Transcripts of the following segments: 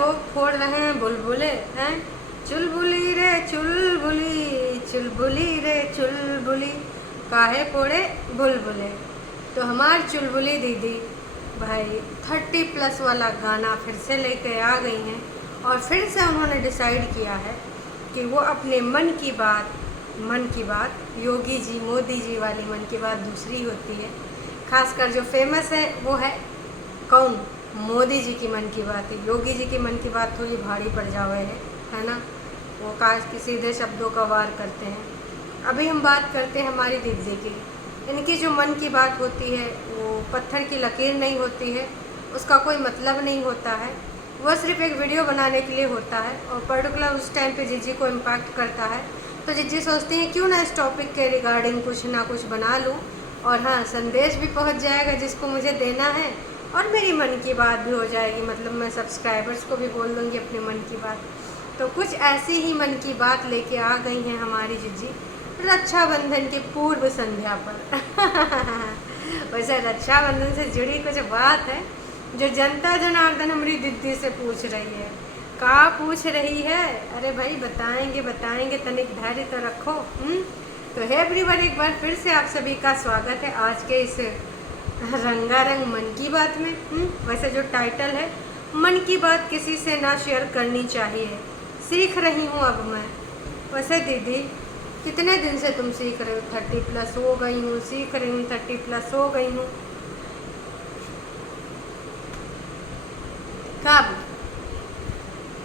लोग फोड़ रहे हैं बुलबुले हैं। चुलबुली रे चुलबुली, चुलबुली रे चुलबुली, काहे फोड़े बुलबुले। तो हमारी चुलबुली दीदी भाई 30+ वाला गाना फिर से लेके आ गई हैं और फिर से उन्होंने डिसाइड किया है कि वो अपने मन की बात योगी जी मोदी जी वाली मन की बात दूसरी होती है। खासकर जो फेमस है वो है कौन, मोदी जी की मन की बात है। योगी जी की मन की बात थोड़ी भारी पड़ जावे है ना। वो काश कि सीधे शब्दों का वार करते हैं। अभी हम बात करते हैं हमारी दीदी की। इनकी जो मन की बात होती है वो पत्थर की लकीर नहीं होती है, उसका कोई मतलब नहीं होता है। वह सिर्फ एक वीडियो बनाने के लिए होता है और पर्टिकुलर उस टाइम पे जीजी को इम्पैक्ट करता है। तो जीजी सोचती हैं क्यों ना इस टॉपिक के रिगार्डिंग कुछ ना कुछ बना लूँ और हाँ, संदेश भी पहुंच जाएगा जिसको मुझे देना है और मेरी मन की बात भी हो जाएगी। मतलब मैं सब्सक्राइबर्स को भी बोल दूँगी अपने मन की बात। तो कुछ ऐसी ही मन की बात लेके आ गई हैं हमारी जीजी रक्षाबंधन की पूर्व संध्या पर। वैसे रक्षाबंधन से जुड़ी कुछ बात है जो जनता जनार्दन हमारी दीदी से पूछ रही है। का पूछ रही है? अरे भाई बताएंगे, तनिक धैर्य तो रखो। तो है एवरीवन, एक बार फिर से आप सभी का स्वागत है आज के इस रंगारंग मन की बात में। वैसे जो टाइटल है मन की बात किसी से ना शेयर करनी चाहिए, सीख रही हूँ अब मैं। वैसे दीदी कितने दिन से तुम सीख रहे हो? 30+ हो गई हूँ, सीख रही हूँ, 30+ हो गई हूँ। कब,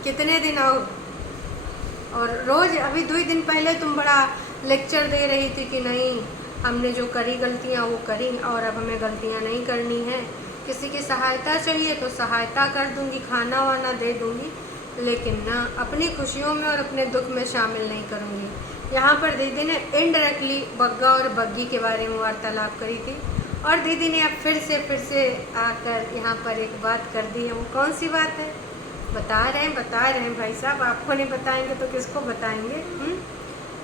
कितने दिन और रोज़? अभी 2 दिन पहले तुम बड़ा लेक्चर दे रही थी कि नहीं हमने जो करी गलतियाँ वो करी और अब हमें गलतियाँ नहीं करनी है। किसी की सहायता चाहिए तो सहायता कर दूंगी, खाना वाना दे दूंगी, लेकिन ना अपनी खुशियों में और अपने दुख में शामिल नहीं करूंगी। यहाँ पर दीदी ने इनडायरेक्टली बग्गा और बग्गी के बारे में वार्तालाप करी थी और दीदी ने अब फिर से आकर यहाँ पर एक बात कर दी है। वो कौन सी बात है? बता रहे हैं भाई साहब, आपको नहीं बताएंगे तो किसको बताएंगे।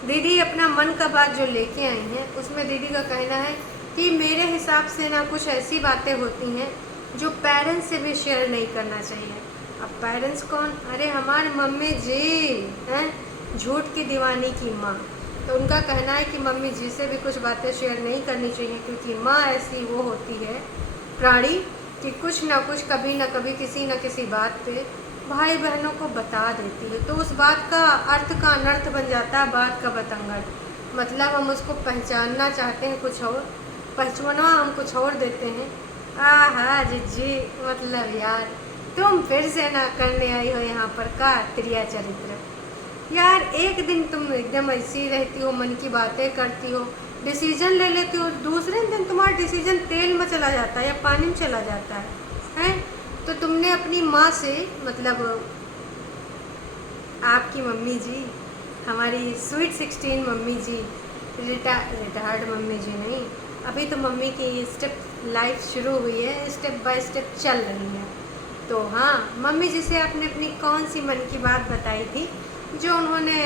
दीदी अपना मन का बात जो लेके आई हैं उसमें दीदी का कहना है कि मेरे हिसाब से ना कुछ ऐसी बातें होती हैं जो पेरेंट्स से भी शेयर नहीं करना चाहिए। अब पेरेंट्स कौन? अरे हमारे मम्मी जी हैं, झूठ की दीवानी की माँ। तो उनका कहना है कि मम्मी जी से भी कुछ बातें शेयर नहीं करनी चाहिए क्योंकि माँ ऐसी वो होती है प्राणी कि कुछ ना कुछ कभी ना कभी किसी न किसी बात पे भाई बहनों को बता देती है। तो उस बात का अर्थ का अनर्थ बन जाता है बात का बतंगड़। मतलब हम उसको पहचानना चाहते हैं कुछ और, पहचानवा हम कुछ और देते हैं। आहा जीजी, मतलब यार तुम फिर से ना करने आई हो यहाँ पर का त्रिया चरित्र। यार एक दिन तुम एकदम ऐसी रहती हो, मन की बातें करती हो, डिसीजन ले लेती हो, दूसरे दिन तुम्हारा डिसीजन तेल में चला जाता है या पानी में चला जाता है? तो तुमने अपनी माँ से, मतलब आपकी मम्मी जी, हमारी स्वीट 16 मम्मी जी, रिटायर्ड मम्मी जी नहीं, अभी तो मम्मी की स्टेप लाइफ शुरू हुई है, स्टेप बाय स्टेप चल रही है। तो हाँ, मम्मी जी से आपने अपनी कौन सी मन की बात बताई थी जो उन्होंने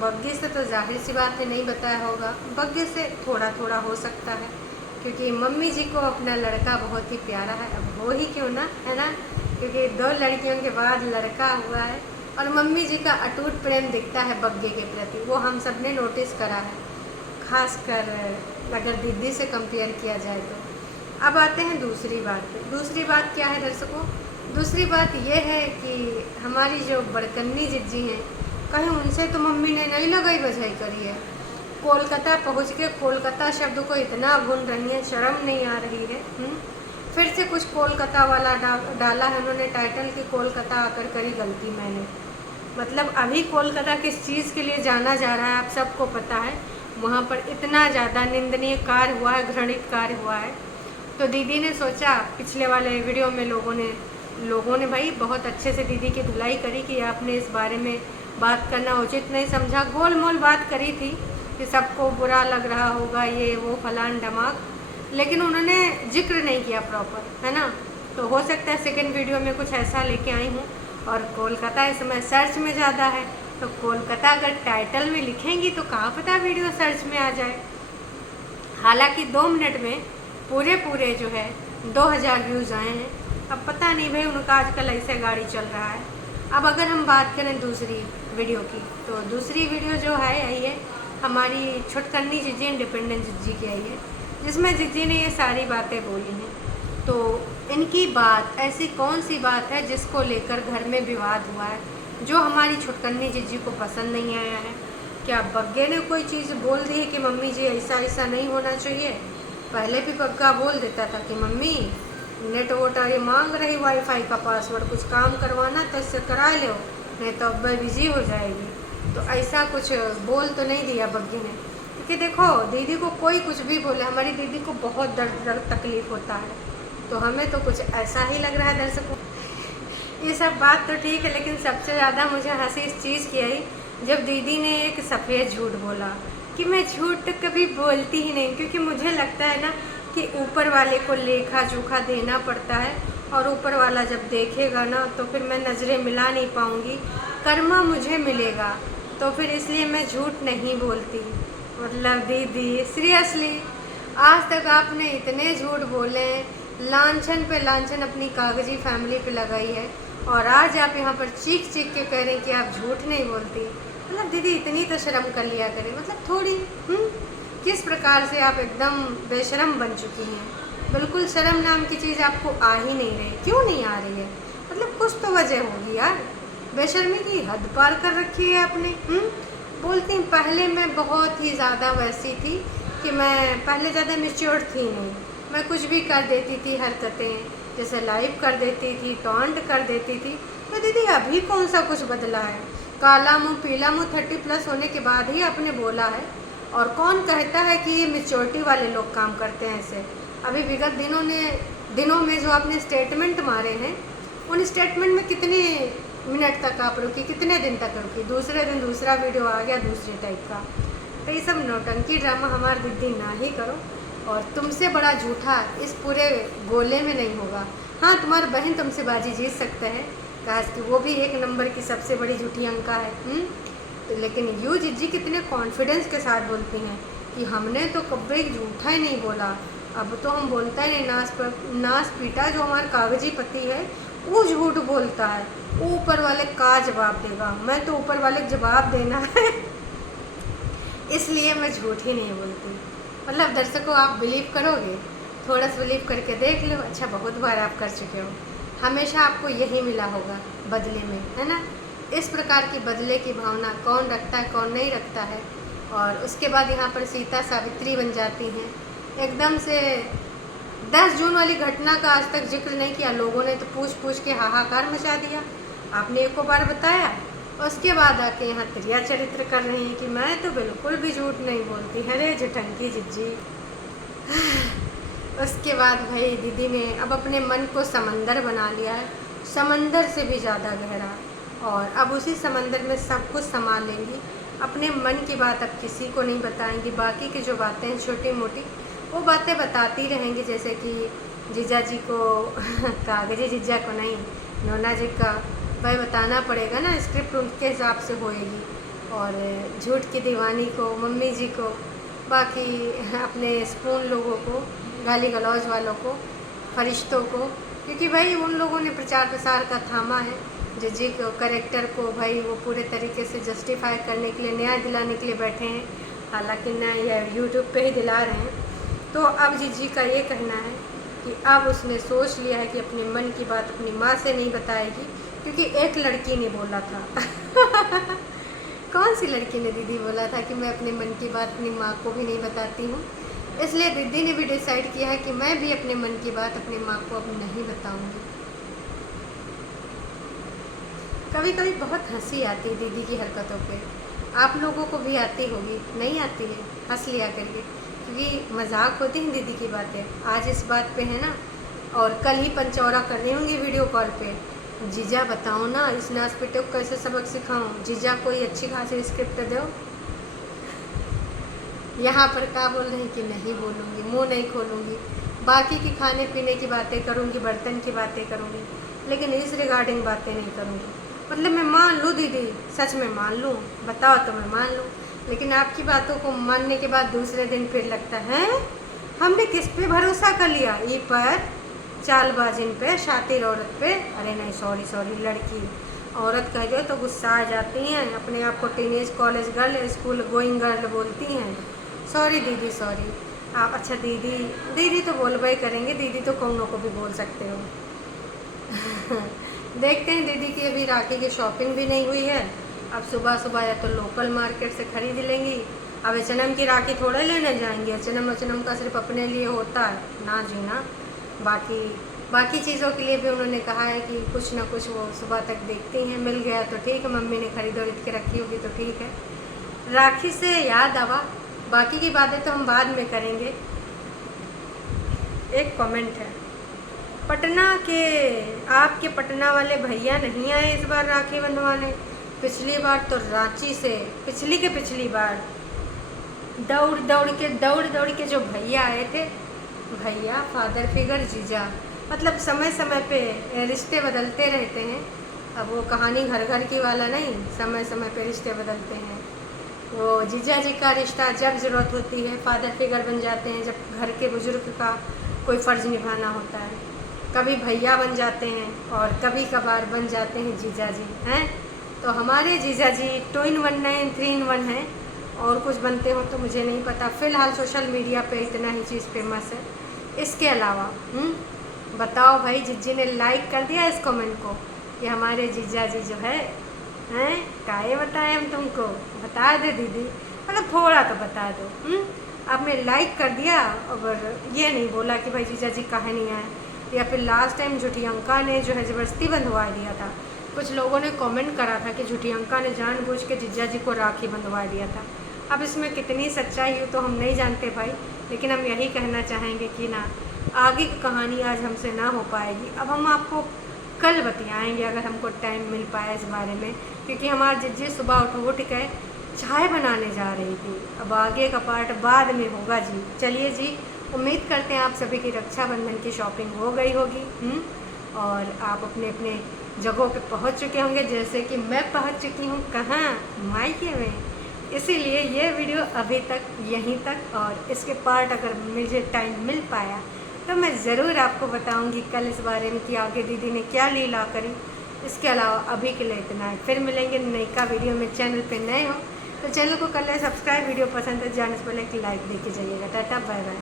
बग्गे से, तो जाहिर सी बात है नहीं बताया होगा, बग्गे से थोड़ा थोड़ा हो सकता है क्योंकि मम्मी जी को अपना लड़का बहुत ही प्यारा है। अब हो ही क्यों ना, है ना, क्योंकि 2 लड़कियों के बाद लड़का हुआ है और मम्मी जी का अटूट प्रेम दिखता है बग्गे के प्रति, वो हम सब ने नोटिस करा है, खासकर अगर दीदी से कंपेयर किया जाए तो। अब आते हैं दूसरी बात पे। दूसरी बात क्या है दर्शकों? दूसरी बात ये है कि हमारी जो बड़कन्नी जिज्जी हैं, कहीं उनसे तो मम्मी ने नहीं लगाई बजाई करी है। कोलकाता पहुंच के कोलकाता शब्द को इतना भूल रही है, शर्म नहीं आ रही है। फिर से कुछ कोलकाता वाला डाला है उन्होंने टाइटल कि कोलकाता आकर करी गलती मैंने। मतलब अभी कोलकाता किस चीज़ के लिए जाना जा रहा है आप सबको पता है। वहाँ पर इतना ज़्यादा निंदनीय कार्य हुआ है, घृणित कार्य हुआ है। तो दीदी ने सोचा, पिछले वाले वीडियो में लोगों ने भाई बहुत अच्छे से दीदी की धुलाई करी कि आपने इस बारे में बात करना उचित नहीं समझा, गोल मोल बात करी थी कि सबको बुरा लग रहा होगा, ये वो फलान ढमाक, लेकिन उन्होंने जिक्र नहीं किया प्रॉपर, है ना। तो हो सकता है सेकंड वीडियो में कुछ ऐसा लेके आई हूँ। और कोलकाता इस समय सर्च में ज़्यादा है, तो कोलकाता अगर टाइटल में लिखेंगी तो कहाँ पता वीडियो सर्च में आ जाए। हालांकि 2 मिनट में पूरे जो है 2000 व्यूज़ आए हैं। अब पता नहीं भाई उनका आजकल ऐसे गाड़ी चल रहा है, अब अगर हम बात करें दूसरी वीडियो की, तो दूसरी वीडियो जो है आई है हमारी छुटकन्नी जीजी इंडिपेंडेंट जीजी की आई है, जिसमें जीजी ने ये सारी बातें बोली हैं। तो इनकी बात ऐसी कौन सी बात है जिसको लेकर घर में विवाद हुआ है, जो हमारी छुटकन्नी जीजी को पसंद नहीं आया है? क्या बग्गे ने कोई चीज़ बोल दी है कि मम्मी जी ऐसा ऐसा नहीं होना चाहिए? पहले भी बग्गा बोल देता था कि मम्मी नेट वोटा ये मांग रही वाईफाई का पासवर्ड, कुछ काम करवाना तो इससे करा लो, नहीं तो अब बिजी हो जाएगी। तो ऐसा कुछ बोल तो नहीं दिया बग्गे ने, क्योंकि देखो दीदी को कोई कुछ भी बोले, हमारी दीदी को बहुत दर्द तकलीफ़ होता है, तो हमें तो कुछ ऐसा ही लग रहा है दर्शकों। ये सब बात तो ठीक है, लेकिन सबसे ज़्यादा मुझे हंसी इस चीज़ की आई जब दीदी ने एक सफ़ेद झूठ बोला कि मैं झूठ तो कभी बोलती ही नहीं, क्योंकि मुझे लगता है ना कि ऊपर वाले को लेखा जोखा देना पड़ता है, और ऊपर वाला जब देखेगा ना तो फिर मैं नज़रें मिला नहीं पाऊँगी, कर्मा मुझे मिलेगा, तो फिर इसलिए मैं झूठ नहीं बोलती। मतलब दीदी सीरियसली आज तक आपने इतने झूठ बोले, लांछन पे लांछन अपनी कागजी फैमिली पे लगाई है, और आज आप यहाँ पर चीख चीख के कह रहे हैं कि आप झूठ नहीं बोलती। मतलब दीदी इतनी तो शर्म कर लिया करें, मतलब थोड़ी किस प्रकार से आप एकदम बेशरम बन चुकी हैं। बिल्कुल शर्म नाम की चीज़ आपको आ ही नहीं रही। क्यों नहीं आ रही है? मतलब कुछ तो वजह होगी यार, बेशर्मी की हद पार कर रखी है आपने। बोलती पहले मैं बहुत ही ज़्यादा वैसी थी कि मैं पहले ज़्यादा मैच्योर थी नहीं, मैं कुछ भी कर देती थी हरकतें, जैसे लाइव कर देती थी, टॉन्ट कर देती थी। तो दीदी अभी कौन सा कुछ बदला है? काला मुँह पीला मुँह 30+ होने के बाद ही आपने बोला है, और कौन कहता है कि ये मैच्योरिटी वाले लोग काम करते हैं ऐसे? अभी विगत दिनों में जो आपने स्टेटमेंट मारे हैं, उन स्टेटमेंट में कितने मिनट तक आप रुकी, कितने दिन तक रुकी? दूसरे दिन दूसरा वीडियो आ गया दूसरे टाइप का। तो ये सब नौटंकी ड्रामा हमारी दीदी ना ही करो, और तुमसे बड़ा झूठा इस पूरे गोले में नहीं होगा। हाँ, तुम्हारी बहन तुमसे बाजी जीत सकते हैं, काश कि वो भी एक नंबर की सबसे बड़ी झूठी अंका है। तो लेकिन यू जीजी कितने कॉन्फिडेंस के साथ बोलती हैं कि हमने तो कभी झूठा ही नहीं बोला, अब तो हम बोलता ही नहीं। नास पीटा जो हमारा कागजी पति है वो झूठ बोलता है, वो ऊपर वाले का जवाब देगा, मैं तो ऊपर वाले को जवाब देना है इसलिए मैं झूठ ही नहीं बोलती। मतलब दर्शकों आप बिलीव करोगे? थोड़ा सा बिलीव करके देख लो। अच्छा, बहुत बार आप कर चुके हो, हमेशा आपको यही मिला होगा बदले में, है ना? इस प्रकार की बदले की भावना कौन रखता है, कौन नहीं रखता है। और उसके बाद यहाँ पर सीता सावित्री बन जाती हैं एकदम से। 10 जून वाली घटना का आज तक जिक्र नहीं किया लोगों ने, तो पूछ के हाहाकार मचा दिया। आपने एक बार बताया, उसके बाद आके यहाँ त्रिया चरित्र कर रही हैं कि मैं तो बिल्कुल भी झूठ नहीं बोलती। अरे झुठंकी जिज्जी उसके बाद भाई दीदी ने अब अपने मन को समंदर बना लिया है, समंदर से भी ज़्यादा गहरा, और अब उसी समंदर में सब कुछ संभाल लेंगी। अपने मन की बात अब किसी को नहीं बताएंगी, बाकी की जो बातें हैं छोटी मोटी वो बातें बताती रहेंगी, जैसे कि जीजा जी को कागजी जीजा को नहीं, नोना जी का भाई बताना पड़ेगा ना, स्क्रिप्ट उनके हिसाब से होएगी। और झूठ की दीवानी को, मम्मी जी को, बाकी अपने स्पून लोगों को, गाली गलौज वालों को, फरिश्तों को, क्योंकि भाई उन लोगों ने प्रचार प्रसार का थामा है। जीजी को करेक्टर को भाई वो पूरे तरीके से जस्टिफाई करने के लिए, न्याय दिलाने के लिए बैठे हैं, हालांकि न्याय या यूट्यूब पे ही दिला रहे हैं। तो अब जीजी का ये कहना है कि अब उसने सोच लिया है कि अपने मन की बात अपनी माँ से नहीं बताएगी, क्योंकि एक लड़की ने बोला था कौन सी लड़की ने दीदी बोला था कि मैं अपने मन की बात अपनी माँ को भी नहीं बताती हूँ। इसलिए दीदी ने भी डिसाइड किया है कि मैं भी अपने मन की बात अपनी माँ को अब नहीं बताऊँगी। कभी कभी बहुत हंसी आती है दीदी की हरकतों पे, आप लोगों को भी आती होगी, नहीं आती है? हंस लिया करिए, क्योंकि मजाक होती हैं दीदी की बातें। आज इस बात पे है ना, और कल ही पंचौरा करनी होंगी वीडियो कॉल पे, जीजा बताओ ना इस नाच पिटे को कैसे सबक सिखाऊं, जीजा कोई अच्छी खासी स्क्रिप्ट दो। यहाँ पर क्या बोल रहे हैं कि नहीं बोलूँगी, मुँह नहीं खोलूँगी, बाकी की खाने पीने की बातें करूँगी, बर्तन की बातें करूँगी, लेकिन इस रिगार्डिंग बातें नहीं करूँगी। मतलब मैं मान लूँ दीदी, सच में मान लूँ, बताओ तो मैं मान लूँ, लेकिन आपकी बातों को मानने के बाद दूसरे दिन फिर लगता है हमने किस पे भरोसा कर लिया, ये पर चालबाजिन पे, शातिर औरत पे। अरे नहीं, सॉरी लड़की, औरत कह दो तो गुस्सा आ जाती हैं, अपने आप को teenage college girl school going girl बोलती हैं। सॉरी दीदी सॉरी। आप अच्छा दीदी दीदी तो बोलबा ही करेंगे, दीदी तो कौनों को भी बोल सकते हो। देखते हैं दीदी की अभी राखी की शॉपिंग भी नहीं हुई है। अब सुबह सुबह या तो लोकल मार्केट से ख़रीद लेंगी। अब H&M की राखी थोड़ा लेने जाएंगे, H&M का सिर्फ अपने लिए होता है ना जी ना। बाकी चीज़ों के लिए भी उन्होंने कहा है कि कुछ ना कुछ वो सुबह तक देखती हैं, मिल गया तो ठीक है, मम्मी ने खरीद के रखी होगी तो ठीक है। राखी से याद आवा, बाकी की बातें तो हम बाद में करेंगे। एक कमेंट है, पटना के आपके पटना वाले भैया नहीं आए इस बार राखी बंधवाने। पिछली बार तो रांची से पिछली बार दौड़ के जो भैया आए थे, भैया फादर फिगर जीजा, मतलब समय समय पे रिश्ते बदलते रहते हैं। अब वो कहानी घर घर की वाला नहीं, समय समय पे रिश्ते बदलते हैं। वो जीजा जी का रिश्ता जब ज़रूरत होती है फादर फिगर बन जाते हैं, जब घर के बुजुर्ग का कोई फ़र्ज़ निभाना होता है। कभी भैया बन जाते हैं और कभी कभार बन जाते हैं जीजा जी हैं। तो हमारे जीजा जी 2 in 1 नहीं 3 in 1 हैं, और कुछ बनते हो तो मुझे नहीं पता। फ़िलहाल सोशल मीडिया पे इतना ही चीज़ फेमस है। इसके अलावा बताओ भाई, जिज्जी ने लाइक कर दिया इस कमेंट को कि हमारे जीजा जी जो है हैं, काहे बताएं हम तुमको, बता दे दीदी, मतलब थोड़ा तो बता दो। आपने लाइक कर दिया और ये नहीं बोला कि भाई जीजा जी काहे नहीं आए, या फिर लास्ट टाइम झुटियंका ने जो है ज़बरदस्ती बंधवा दिया था। कुछ लोगों ने कमेंट करा था कि झुटियंका ने जानबूझ के जीजा जी को राखी बंधवा दिया था। अब इसमें कितनी सच्चाई हो तो हम नहीं जानते भाई, लेकिन हम यही कहना चाहेंगे कि ना, आगे की कहानी आज हमसे ना हो पाएगी। अब हम आपको कल बतियाएंगे अगर हमको टाइम मिल पाया इस बारे में, क्योंकि हमारी जिज्जी सुबह उठ के चाय बनाने जा रही थी। अब आगे का पार्ट बाद में होगा जी। चलिए जी, उम्मीद करते हैं आप सभी की रक्षाबंधन की शॉपिंग हो गई होगी और आप अपने अपने जगहों पे पहुंच चुके होंगे, जैसे कि मैं पहुंच चुकी हूं कहाँ, मायके में। इसीलिए ये वीडियो अभी तक यहीं तक, और इसके पार्ट अगर मुझे टाइम मिल पाया तो मैं ज़रूर आपको बताऊंगी कल इस बारे में कि आगे दीदी ने क्या लीला करी। इसके अलावा अभी के लिए इतना है, फिर मिलेंगे नई का वीडियो में। चैनल पे नए हो तो चैनल को कर ले सब्सक्राइब, वीडियो पसंद है जाने से पहले एक लाइक दे के जाइएगा। Tata bye bye.